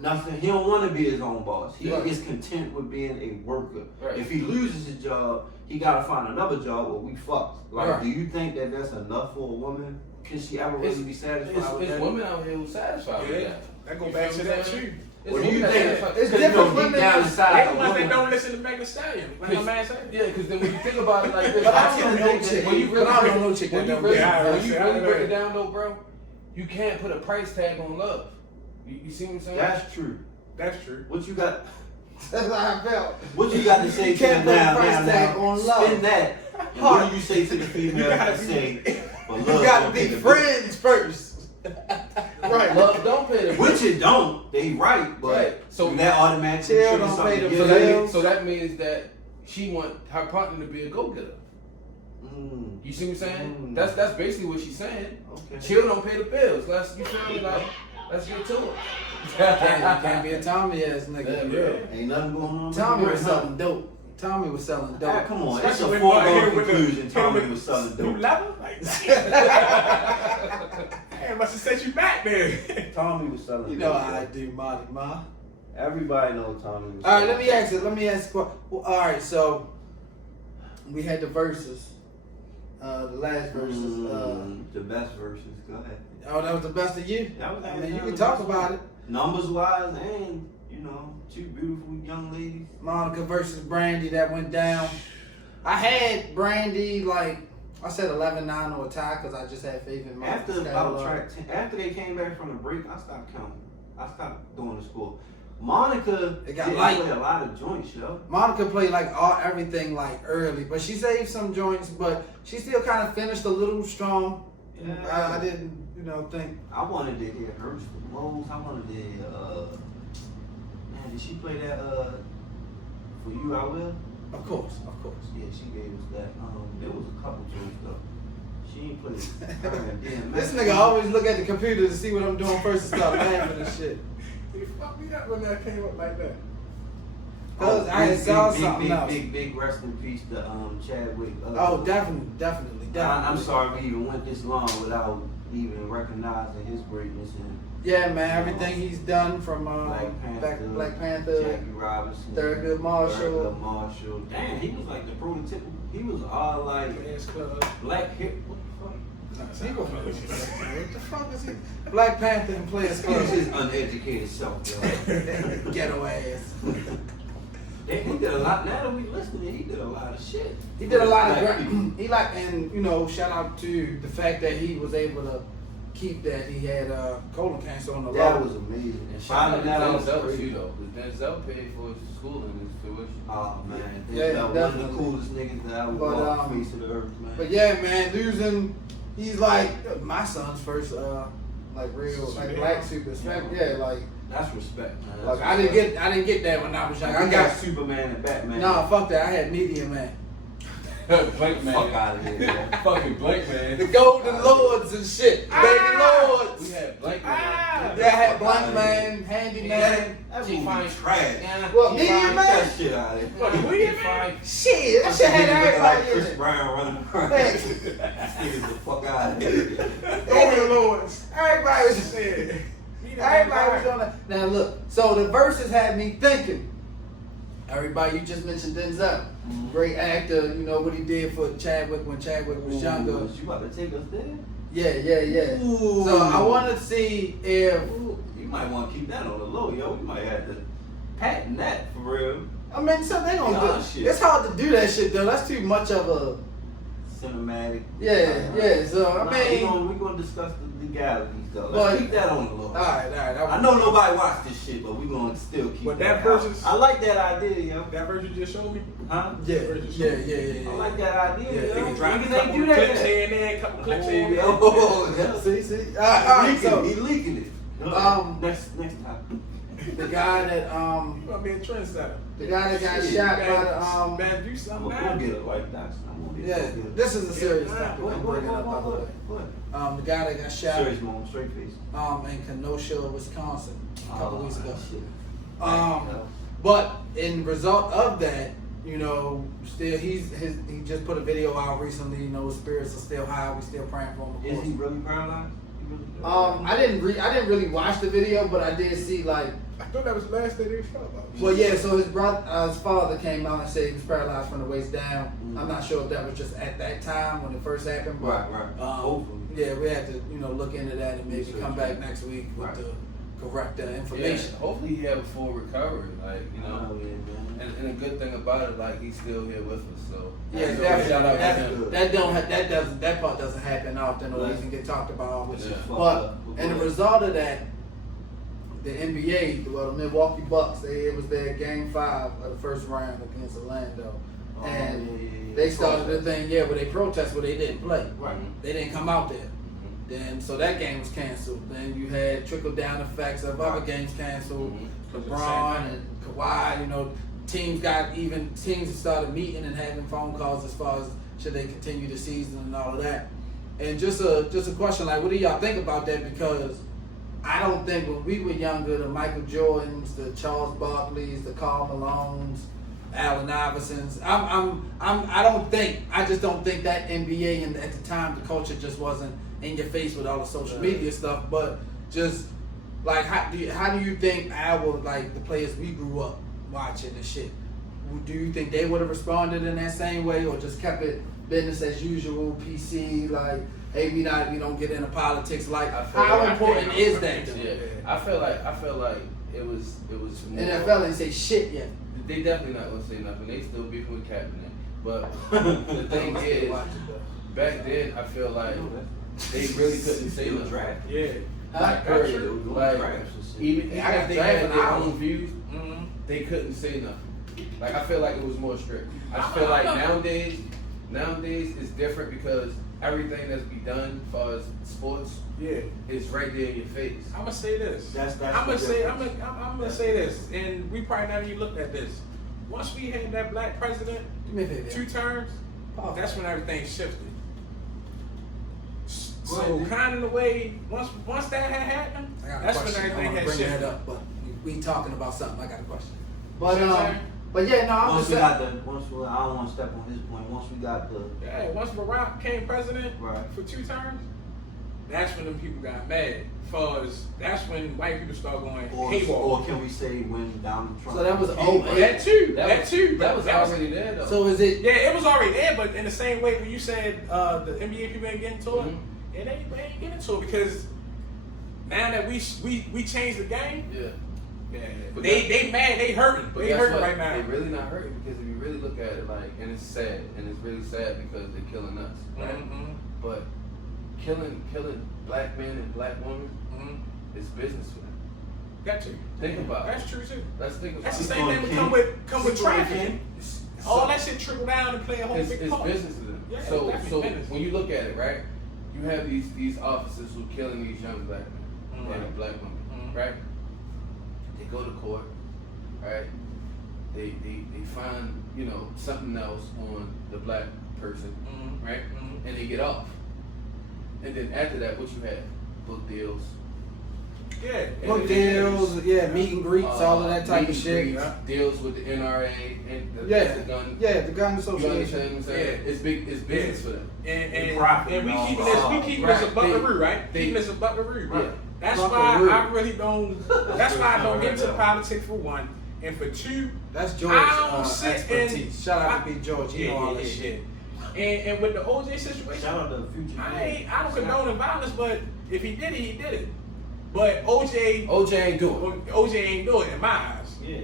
nothing. He don't want to be his own boss. He is content with being a worker. Right. If he loses his job, he gotta find another job or we fucked. Like, do you think that that's enough for a woman? Can she ever really be satisfied with that? It's women out here who satisfied with that. That go back to that too. What do you think? It's different deep down inside. They the ones that don't listen to Megan Thee Stallion. Like my man said. Yeah, because then when you think about it like this, But I don't know chick. when you really Yeah, break it down though, bro, you can't put a price tag on love. You see what I'm saying? That's true. That's true. What you got? That's how I felt. What you got to say You to can't them put a now? price tag on love. Spin that. And what do you say to the female that say, "But You love got to don't be pay the friends first. Right. Love don't pay the bill." Which it don't. They right, but Right. So that automatically Chill triggers don't something pay the to bill. get so that means that she want her partner to be a go-getter. You see what I'm saying? That's basically what she's saying. Okay. Chill don't pay the bills. Let's get to it. You can't be a Tommy ass nigga. Yeah. Ain't nothing going on. Tommy with was her. selling dope. Tommy was selling dope. Ah, come on, it's a Especially when foregone with the- conclusion. Tommy was selling New dope. level? Like, damn, must have set you back there. Tommy was selling. You know dope, how I bro. do, Marty Ma. Everybody knows Tommy was. All right, selling let me ask you. Well, all right, so we had the verses, the last verses. The best verses. Go ahead. Oh, that was the best of you. That was I mean, you hands can down talk the best about one. it. Numbers wise, and two beautiful young ladies. Monica versus Brandy that went down. I had Brandy like I said 11-9 or a tie because I just had faith in Monica. After they came back from the break, I stopped counting. I stopped doing the score. Monica It got didn't light. play a lot of joints, yo. Monica played like everything like early, but she saved some joints, but she still kind of finished a little strong. Yeah. I didn't, think. I wanted to hear hers for Rose. I wanted to hear, man, did she play that, For You I Will? Of course. Yeah, she gave us that. There was a couple joints though. She ain't played. This nigga always look at the computer to see what I'm doing first and start laughing and shit. You fucked me up when that came up like that. Cause I had saw something else. Big rest in peace to Chadwick. Oh, definitely. I'm sorry we even went this long without even recognizing his greatness and Yeah, man, everything he's done from Black Panther, Jackie Robinson, Thurgood Marshall. Damn, he was like the prototypical. He was all like Players Club. black hip. What the fuck? What the fuck is he? Black Panther and Players He Club. was his uneducated self, yo. Ghetto ass. He did a lot. Now that we listening, he did a lot of shit. He did a lot Black of people. shout out to the fact that he was able to keep that he had colon cancer on the That low. was amazing. And shout out to Finding that out Denzel was too crazy. though, because Denzel paid for his schooling and his tuition. Oh man, Yeah, Denzel one of the definitely. coolest niggas that I would But, walk the face of the earth, man. But yeah, man, losing. He's like my son's first like real like black super. Yeah, like That's respect, man. like That's I didn't get that when I was young. Like, I I got got Superman and Batman. nah, fuck that. I had Media Man. Blank man. Fuck out of here, man. Fucking Blank man. The Golden Lords and shit. Baby Lords. We had Blank man. Yeah, I had Blank Man, Handyman. That She movie fine trash. Yeah. Well, Get Media Man. that shit out of here. Fucking William, man. Shit, that shit had Niggas look like everybody in Chris it. Brown running around. Hey. Niggas the fuck out of here. Golden Lords. Everybody was Shit. Everybody was on that. Now look, so the verses had me thinking. Everybody, you just mentioned Denzel, great actor. You know what he did for Chadwick when Chadwick was younger. You about to take us there? Yeah. Ooh. So I want to see if Ooh, you might want to keep that on the low, yo. We might have to patent that for real. I mean, so they gonna Nah, do. shit. It's hard to do that shit though. That's too much of a. Cinematic. Yeah. So I mean, we're gonna discuss the legalities though. But- Let's keep that on the low. all right. I know nobody watched this shit, but we're gonna still keep But that that out. versus- I like that idea, yo. That version you just showed me. Huh? Yeah. I like that idea, Yeah, yo. they can Drop a Niggas ain't couple do that clips yet. here and there, a couple clips here and there. Oh, yeah. See. All right. So He leaking it. Next topic. the guy that You gonna be a trendsetter. the guy that got Shit, shot Man, by the man, do I'm something gonna now. get it like that. Yeah, this is a serious topic. What? I'm bringing up by the way. The guy that got shot Serious moment, straight face. in Kenosha, Wisconsin, a couple weeks ago. Shit. But in result of that, you know, still he just put a video out recently. You know, his spirits are still high. We still praying for him. Of Is course. he really paralyzed? I didn't really watch the video, but I did see like. I thought that was the last thing they was talking about. Well, yeah. So his father came out and said he was paralyzed from the waist down. I'm not sure if that was just at that time when it first happened. But, Right. Hopefully. Yeah, we had to look into that and maybe Research come back next week with Right. the correct Yeah, information. hopefully he have a full recovery, like Oh, yeah, man. and a good thing about it, like he's still here with us. So Yeah, so definitely. shout out to That, him. that part doesn't happen often or Right. even get talked about. Which is Yeah. fucked But up. and the result of that, the NBA, well, the Milwaukee Bucks, it was their game 5 of the first round against Orlando, Oh, and yeah. they started the thing, where they protest, where they didn't play. Right. They didn't come out there. Then so that game was canceled. Then you had trickle down effects of other games canceled. LeBron and Kawhi, you know, teams started meeting and having phone calls as far as should they continue the season and all of that. And just a question, like, what do y'all think about that? Because I don't think when we were younger, the Michael Jordans, the Charles Barkleys, the Karl Malones, Allen Iversons, I just don't think that NBA and at the time the culture just wasn't in your face with all the social media stuff. But just like how do you think the players we grew up watching and shit? Do you think they would have responded in that same way or just kept it business as usual, PC, like, hey, we don't get into politics? Like, how important is that? Though? Yeah, I feel like it was more, NFL ain't say shit yet. They definitely not gonna say nothing. They still beefing with Kaepernick. But the thing is, back then I feel like they really couldn't say nothing. Draft. Yeah. Like, Curry, period. they was doing Like, drafts and shit. even I got if they drafted had their out. own views, they couldn't say nothing. Like, I feel like it was more strict. I just feel like nowadays it's different because everything that's be done as far as sports Yeah. is right there in your face. I'm gonna say this. That's I'm gonna the say difference. I'm gonna say this, and we probably never even looked at this. Once we had that black president, Do me a favor. 2 terms, Pause. that's when everything shifted. So Right. kind of the way once that had happened, I got a that's when question. I everything want to had bring shifted. that up, but we talking about something. I got a question. But See what I'm saying? but yeah, no, I'm Once just we saying. got I don't want to step on his point. Once we got the Yeah, once Barack became president Right. for 2 terms, that's when them people got mad. That's when white people start going or haywire. can we say when Donald Trump? So that was became 08. That too. That That was- too. That was already there though. So is it? Yeah, it was already there, but in the same way when you said the NBA people ain't getting to it, Mhm. they ain't getting to it because now that we changed the game, Yeah. But they mad, they hurting, But they guess hurting what? right now. They really not hurting because if you really look at it, like, and it's sad, and it's really sad because they're killing us, right? Mhm. But killing black men and black women is business for them. Got you. Think about it. That's true too. Let's think about That's it. the same thing that come with trafficking. All that shit trickle down and play a whole big part. It's business to them. Yeah, So business. when you look at it, right, you have these officers who killing these young black men and black women, right? They go to court, right? They find, you know, something else on the black person, right? And they get off. And then after that, what you have? Book deals. Yeah. Book deals, meet and greets, all of that type of shit. Greets, deals with the NRA and the gun. Yeah, the gun You association. understand what I'm saying? It's business for them. And we keeping this a buckaroo, right? Keeping this a buckaroo, right? Yeah. That's Buckaroo. why I really don't. That's why I don't get into politics for one, and for two, That's George's I don't sit expertise. Shout out to Big George. You know all that shit. shit. And with the OJ situation, Shout out to Future. I don't condone violence, but if he did it, he did it. But OJ ain't doing it. OJ ain't doing it in my eyes. Yeah.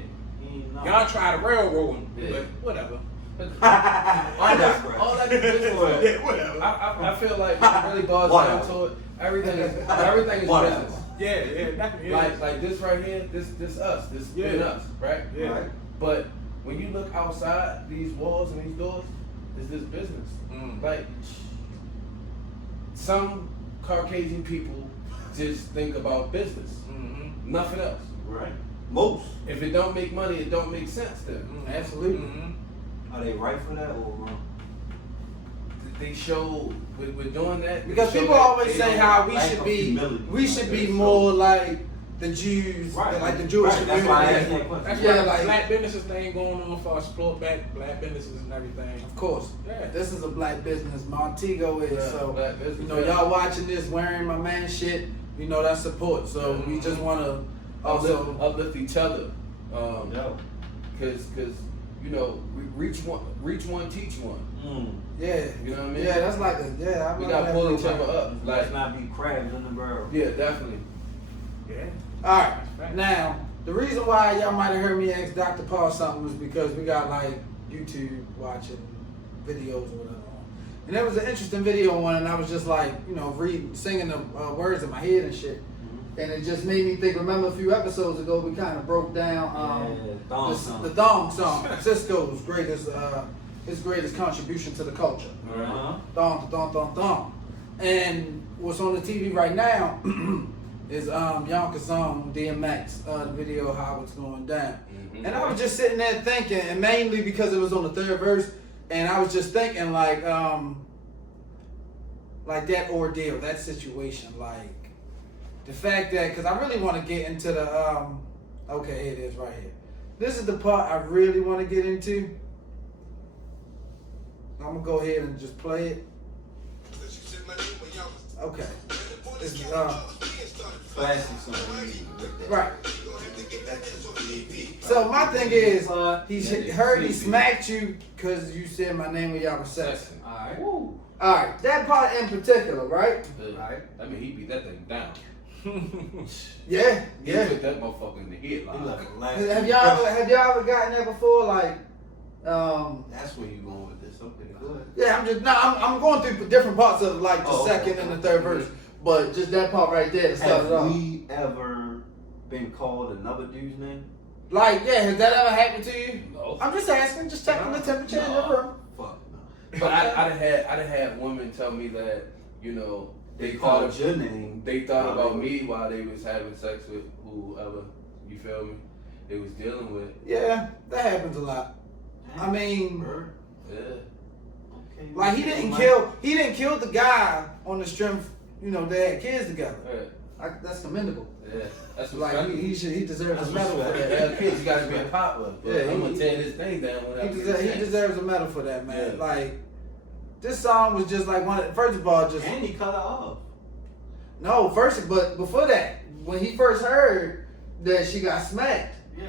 Y'all try to railroad him, Yeah. but whatever. all that is business. Yeah, whatever. I feel like when it really boils down to it, everything is business. Yeah, definitely. Like this right here, this us, this been us, right? Yeah. Right. But when you look outside these walls and these doors, it's this business. Like some Caucasian people just think about business, nothing else. Right. Most. If it don't make money, it don't make sense to them. Absolutely. Are they right for that or wrong? They show we're doing that Because they show people that always they say don't- how we should be more like the Jews, like the Jewish Right, that's why I asked community. that question. That's Yeah, why like- the black businesses thing going on for support black businesses and everything. Of course. Yeah. This is a black business. Montego is. Yeah, So, black business. you know, y'all watching this wearing my man shit, you know, that's support. So we just want to also. uplift each other. No. Cause you know, reach one, teach one. Yeah. You know what I mean? Yeah, that's like I We remember gotta that pull each program. other up. Let's Like, not be crabs in the barrel. yeah, definitely. Yeah. All right. Now, the reason why y'all might have heard me ask Dr. Paul something was because we got like YouTube watching videos or whatever. And there was an interesting video one, and I was just like, you know, singing the words in my head and shit. And it just made me think. Remember a few episodes ago, we kind of broke down the thong song, Cisco's greatest, his greatest contribution to the culture. Thong. And what's on the TV right now is Yonkers song DMX, the video How It's Going Down. And I was just sitting there thinking, and mainly because it was on the third verse, and I was just thinking like that ordeal, that situation, like. The fact that, because I really want to get into the, okay, it is right here. This is the part I really want to get into. I'm going to go ahead and just play it. Okay. This is, Classic song. right. So my thing is, he heard he smacked you because you said my name when y'all was sexing. Alright. Alright, that part in particular, right? Right. I mean, he beat that thing down. Yeah. He put that motherfucker in the headlock. Have y'all ever gotten that before? Like, That's where you going with this. Okay, good. yeah, I'm going through different parts of like the second and the third verse, but just that part right there to start it Have off. we ever been called another dude's name? Like, yeah, has that ever happened to you? No. I'm just asking, just checking the temperature in the room. Fuck no. But I'd have had women tell me that, you know, They called your name. They thought about me while they was having sex with whoever, you feel me, they was dealing with. Yeah, that happens a lot. I mean, Yeah. Okay. like he didn't kill the guy on the strength, you know, they had kids together. Yeah. That's commendable. Yeah. That's Like he deserves a medal for that. Yeah, kids, you gotta be a pop with. Yeah, I'm gonna tear this thing down when I He get a chance. deserves a medal for that, man. Yeah. Like, this song was just like first of all, just. And he cut her off. No, but before that, when he first heard that she got smacked, Yeah.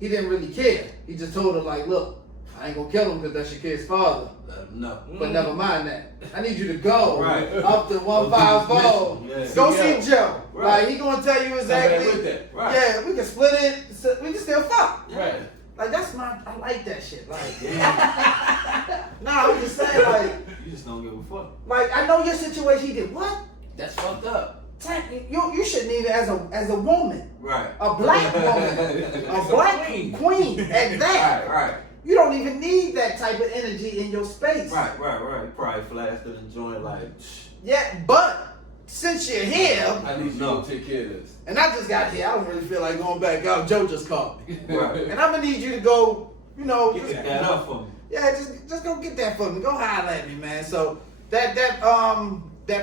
he didn't really care. He just told her, like, look, I ain't gonna kill him because that's your kid's father. No. But never mind that. I need you to go Right. up to 154. Yeah. Go Yeah. see Joe. Right. Like, he gonna tell you With exactly. that. Right. Yeah, we can split it. We can still fuck. Right. Like, I like that shit. Like, nah, I'm just saying, like, You just don't give a fuck. Like, I know your situation. He did what? That's fucked up. You shouldn't even, as a woman, Right. a black woman, a black queen at that. Right. You don't even need that type of energy in your space. Right. Probably flaccid and joint like. Yeah, but since you're here, I need you to take care of this. and I just got here, I don't really feel like going back out. Joe just called me, Right. and I'm gonna need you to go. You know, Get that up for me. Yeah, just go get that for me. Go holler at me, man. So that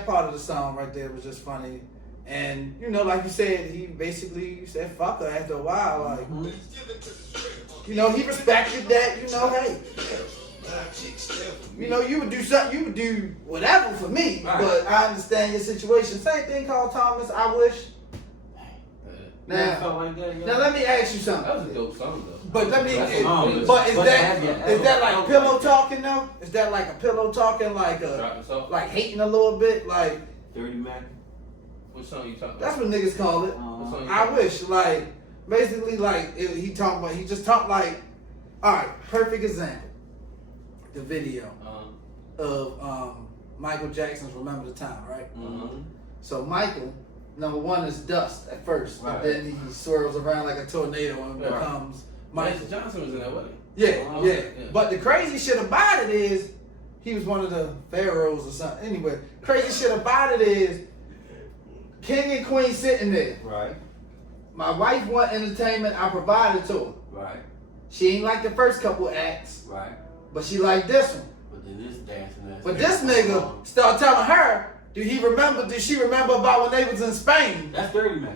part of the song right there was just funny. And you know, like you said, he basically said fuck her after a while. Like, you know, he respected that. You know, hey, you know, you would do something, you would do whatever for me. Right. But I understand your situation. Same thing, Carl Thomas. I wish. Now, felt like that, Now let me ask you something. That was a dope song though. But let me. That's a song, But is but that like pillow talking though? Is that like a pillow talking, like like hating a little bit, like 30 Mac? What song you talking about? that's what niggas call it. What song you I talking wish, like, basically, like he just talked like, all right, perfect example, the video of Michael Jackson's "Remember the Time," right? Mm-hmm. So Michael, number one, is dust at first, Right. and then he swirls around like a tornado and Right. becomes Michael Michael. Johnson was in that wedding. Yeah, yeah. Yeah. But the crazy shit about it is, he was one of the pharaohs or something. Anyway, crazy shit about it is, king and queen sitting there. Right. My wife want entertainment, I provided to her. Right. She ain't like the first couple acts, Right. but she like this one. But then this dancing. But this nigga start telling her, did she remember about when they was in Spain? That's 30 Mac.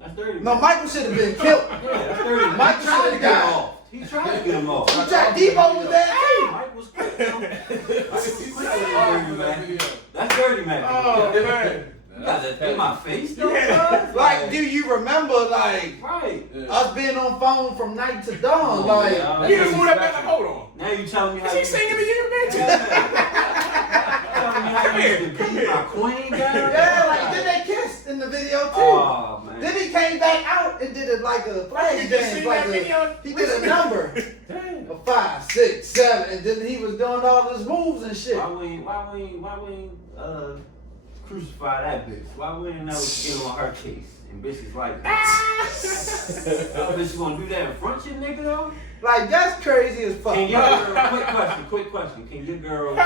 That's 30 Mac. No, Michael should have been killed. Yeah, that's 30 Mac. Mike He tried to get get him off. He tried to get him off. He tried, Debo was there too. Mike was quick, though. Mike was quick with 30 Mac. That's 30 Mac. Oh man. You got that in my face, though, Yeah. cuz? Like, do you remember, like, Right. us being on phone from night to dawn? Oh, Like, yeah. You just moved up there like, hold on. Now you telling me how Is you he singing to you, bitch? telling me how you used to be my queen, guy? yeah, like, then they kissed in the video too. Oh, man. Then he came back out and did it like a flash You just dance, seen like that video? he did a number Damn. of 5, 6, 7, and then he was doing all his moves and shit. Why we ain't crucify that bitch? Why we ain't never get on her case? And bitches like that. Oh, bitch, you gonna do that in front of your nigga though? Like, that's crazy as fuck. Can your girl, quick question. Can your girl,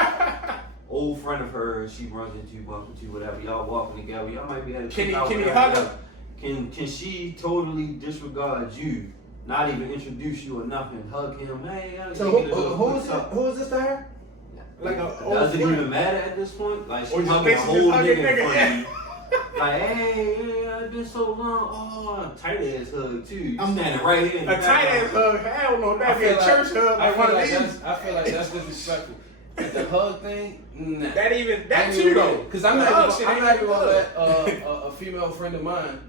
old friend of hers, she runs into you, bumps into you, whatever, y'all walking together, y'all might be at a Can he cookout, hug whatever. her? Can she totally disregard you, not even introduce you or nothing, hug him, hey, So who is this to her? Like a old does it friend. even matter at this point? Like she Or just hugging a basically whole just hugging nigga in nigga, front of you. Like, hey, it's been so long. Oh, tight ass hug too. You I'm standing right here. In the A tight ass background. hug. Hell no, that'd be a church hug. Like one of these. I feel like that's disrespectful. The hug thing, nah. That too though. Because I'm not even gonna let a female friend of mine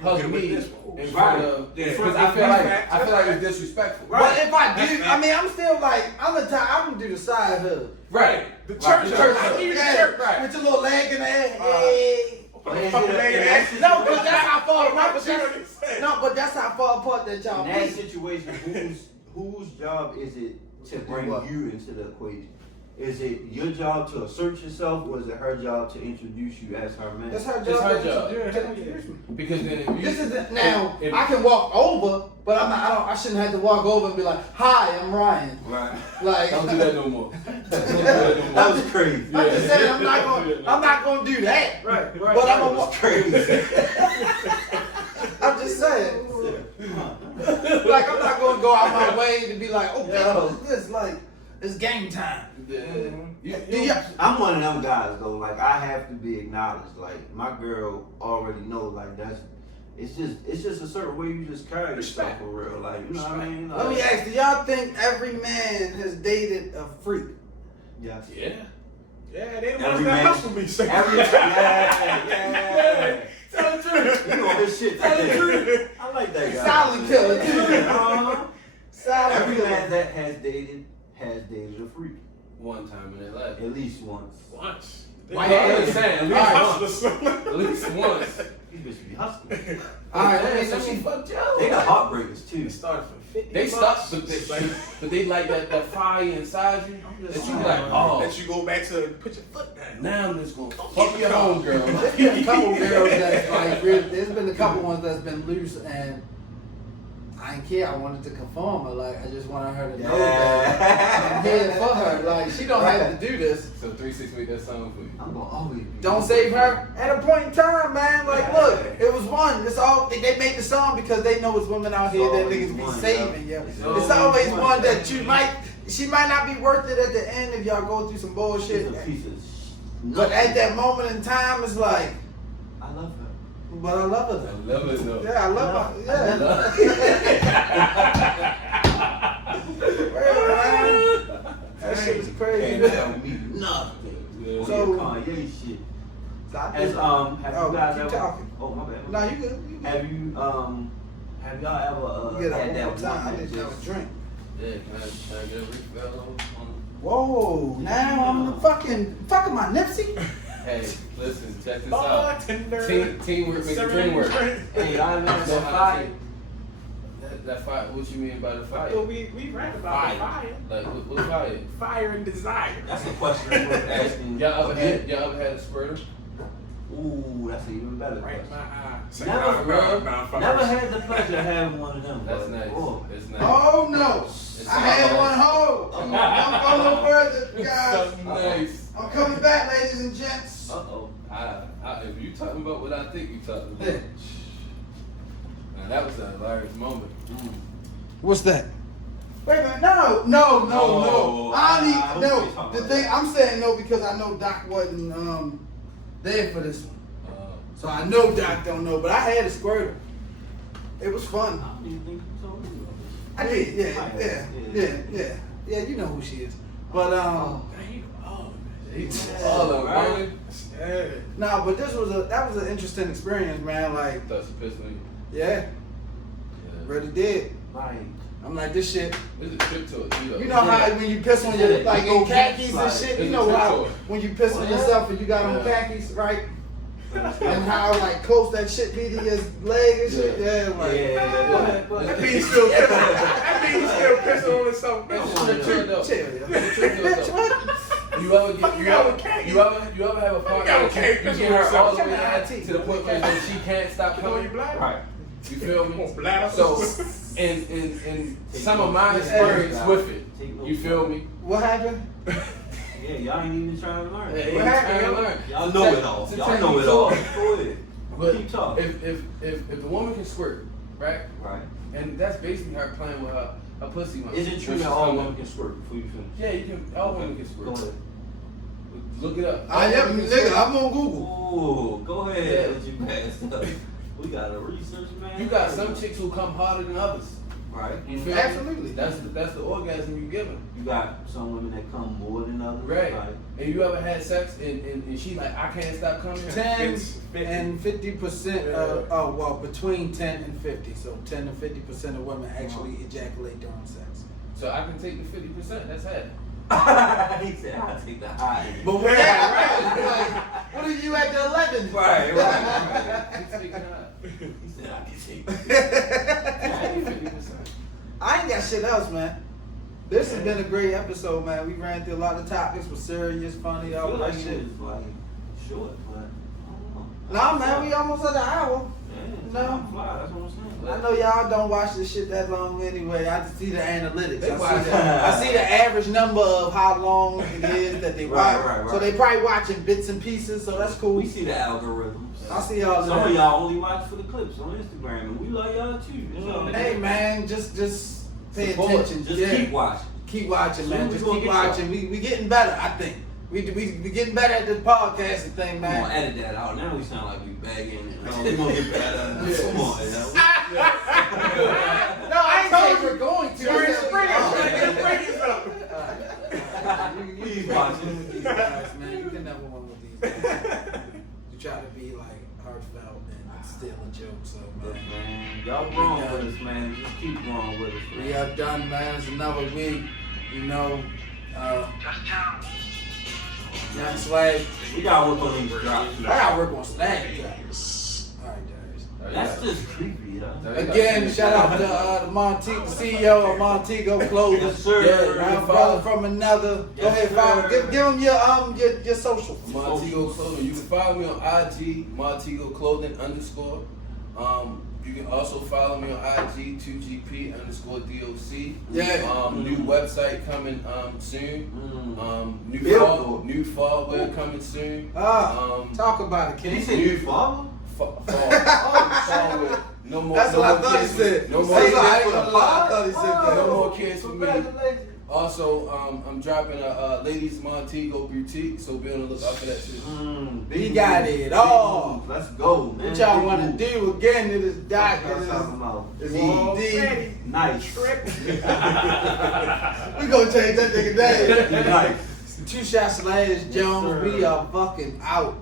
hug me in front of. Yeah. Because I feel like it's disrespectful. But if I do, I mean, I'm still like, I'm gonna do the side hug. Right. The church hug. hug. Even the Yeah, church. Right. with your little leg in the air. Hey. But is Fucking it a- leg in in that that- No, but situation- that's how far apart. What you really said. No, but that's how far apart that y'all in that be. situation, whose job is it to bring what? you into the equation? Is it your job to assert yourself, or is it her job to introduce you as her man? That's her job. It's her job. to introduce me. Because then if you, This is now. if- I can walk over, but I shouldn't have to walk over and be like, "Hi, I'm Ryan." Right. Like, don't do that no more. Don't do that no That more. was crazy. I'm just saying, I'm not gonna do that. Right. But I'm gonna That walk. was crazy. I'm just saying. Like, I'm not gonna go out my way to be like, "Oh, Yo. what is this?" Like, it's game time. Yeah. I'm one of them guys though. Like I have to be acknowledged. Like my girl already know. Like that's. It's just a certain way you just carry yourself Respect. for real. Like you know what I mean. Let me ask, do y'all think every man has dated a freak? Yes. Yeah. Yeah, they the ones Every that man- hustle me. Yeah. Tell the truth. You know this shit today. I like that guy. Silent killer, too. Uh-huh. Silent Every killer. man that has dated a freak One time in their life. at least once. Once. Why you understand? At least once. These bitches be hustling. Alright, So she fucked Joe. They got heartbreakers too. Started from 50. They stopped, but they like that fire inside you. That you like, oh, That you go back to put your foot down. now I'm just gonna fuck your home girl. There's been a couple girls that's like, really, there's been a couple ones that's been loose, and I didn't care. I wanted to conform her. Like, I just wanted her to know that I'm here for her. Like, she don't have to do this. So 3-6 make that song for you. I'm gonna always be. Don't save her at a point in time, man. Like, look, it was one. It's all they made the song because they know it's women out here that niggas be saving. Yeah, it's always one that she might not be worth it at the end if y'all go through some bullshit. But at that moment in time, it's like, I love her. but I love her I though. love it though. Yeah, I love her. Yeah. That shit is crazy. Can't tell me nothing. Yeah. So- Kanye shit. Stop As this. have you guys keep ever? talking. Oh my bad. No, you good. You good. Have y'all ever You get up had one that more time. I one that didn't have a just drink. Yeah, can I get a refill on? Whoa, now I'm fucking my Nipsey. Hey, listen, check this out. Bartender. Teamwork makes the Serving dream work. drink. Hey, y'all know So that how fire? That fire, what you mean by the fire? Well, we rap about the fire. Like, what fire? Fire and desire. That's a question I'm asking. Y'all ever had a squirter? Ooh, that's even better. Right in question. my eye. Never had the pleasure of having one of them. That's but, nice. oh, That's nice. Oh no, I had one hoe. I'm going no further, guys. That's nice. I'm coming back, ladies and gents. Uh-oh. If you talking about what I think you talking Yeah. about, now that was a hilarious moment. What's that? Wait a minute, no. I don't need no. The thing I'm saying no because I know Doc wasn't there for this one, so I know Doc don't know. But I had a squirter. It was fun. I don't even think you told me about this. I did, yeah. You know who she is. But All of right. it. no, but that was an interesting experience, man. Like, Thought you pissed me. yeah, really did. Like, I'm like, this shit. There's a trip to it. You know how when you piss on your like in khakis and shit. You know how when you piss on yourself and you got on khakis, right? And how like close that shit be to your leg and shit. Yeah, like. That means still pissing on himself. Chill, You ever have a partner that you get her all the way down to the point where she can't stop coming? right. You feel me? Bladder. So, in some of my experience with it, you feel me? What happened? Yeah, y'all ain't even trying to learn. Hey, What happened, trying to yo? learn. Y'all know it all. To Y'all take know you it all. to Go ahead. But Keep talking. if the woman can squirt, right? Right. And that's basically her playing with her pussy. When Is it true when that she's all coming. women can squirt before you finish? Yeah, you can. All women can squirt. Go ahead. Look it up. I am, nigga. I'm on Google. Ooh, go ahead. Yeah. What you passed up. We got a research man. You got some chicks who come harder than others. Right. You feel Absolutely. Me? That's the orgasm you giving. You got some women that come more than others. Right. Like, And you ever had sex and she like, I can't stop coming? 10 and 50%. Well, between 10 and 50. So 10 to 50% of women actually ejaculate during sex. So I can take the 50%. That's half. he said, I'll take the high. But when like, what if you at the 11? Right. You take it high. He said, I can take Yeah, 50%. I ain't got shit else, man. This has been a great episode, man. We ran through a lot of topics. Was serious, funny, I all feel that like shit. shit is like short, but I don't know. Nah, man, we almost at an hour. Yeah, No. time fly, that's what I'm saying. I know y'all don't watch this shit that long anyway. I see the analytics. They I watch see, it. I see the average number of how long it is that they watch. Right. So they probably watching bits and pieces, so that's cool. We see the algorithms. I see y'all. Some of y'all only watch for the clips on Instagram, and we love y'all too. You know? Hey man, just pay Support. attention. Just Yeah. keep watching. Keep watching, man. Soon Just we gonna keep get watching. We getting better, I think. We getting better at this podcasting thing, I'm man. gonna edit that out. Now we sound like we begging. We gonna get better. Yeah. Come on, yo. No, I ain't say we're going to. You're in spring. Please watch it. With these guys, man. You can never win with these guys. You try to be like heartfelt and steal a joke, so Look, man. man, y'all wrong with us, man. Just keep wrong with us. Man. We have done, man. It's another week. You know, Young Slab. We gotta work on these drops. I gotta work on Slab. Alright, Darius. That's just creepy, huh? Again, shout out to the Montego, CEO of Montego Clothing. Yes, sir. My brother from another. Go Yes, ahead, follow. sir. Give him your social. Montego Clothing. You can follow me on IG, Montego Clothing _. You can also follow me on IG, 2GP_DOC. Yeah. New website coming soon. Beautiful. New fall wear coming soon. Talk about it, Can you King. say you follow? Fall wear. No more. That's no what I more thought he kids said. for- No more. That's what I ain't gonna lie. I thought he said that. No more kids for me. Congratulations. Also, I'm dropping a ladies Montego boutique, so be on the lookout for that too. He got it all. Let's go, man. What y'all want to do again? It is Doc. That's what I'm talking about. It's Already. ED. Nice. We gonna change that nigga name. Nice. 2 Shots Slash Jones. sir. We are fucking out.